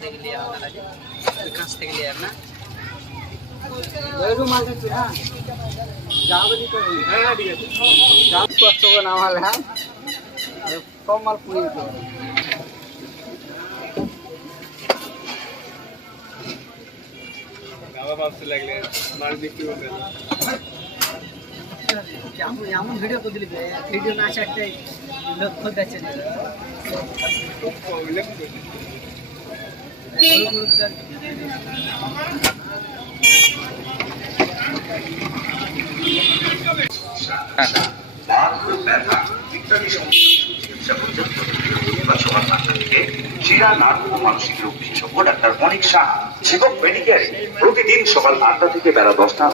থেকে লিয়া কাছ থেকে লিয়া না মাল দিচ্ছি। হ্যাঁ যাবে ঠিক আছে। হ্যাঁ ঠিক আছে, যাও কষ্ট করে নামালে। হ্যাঁ সব মাল পুড়ে দিতে হবে। এমন ভিডিও করে দিলি, ভিডিও না আসে একটাই লক্ষ্য যাচ্ছে না। শিরা নার্ভ ও মানসিক রোগ বিশেষজ্ঞ ডাক্তার অনিক সাহা, শিবক মেডিকেয়ারে প্রতিদিন সকাল 8টা থেকে বেলা 10টা